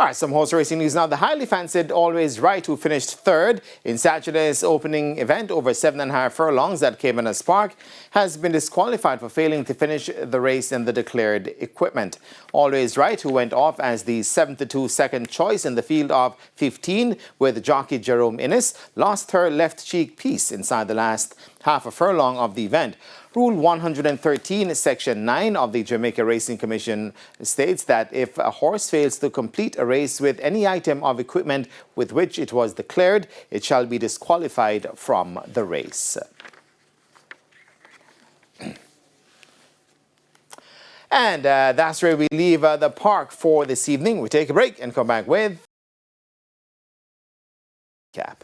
All right, some horse racing news now. The highly fancied Always Right, who finished third in Saturday's opening event over 7.5 furlongs at Cabanas Park, has been disqualified for failing to finish the race in the declared equipment. Always Right, who went off as the 7-2 second choice in the field of 15 with jockey Jerome Innes, lost her left cheek piece inside the last half a furlong of the event. Rule 113, Section 9 of the Jamaica Racing Commission states that if a horse fails to complete a race with any item of equipment with which it was declared, it shall be disqualified from the race. And that's where we leave the park for this evening. We take a break and come back with Cap.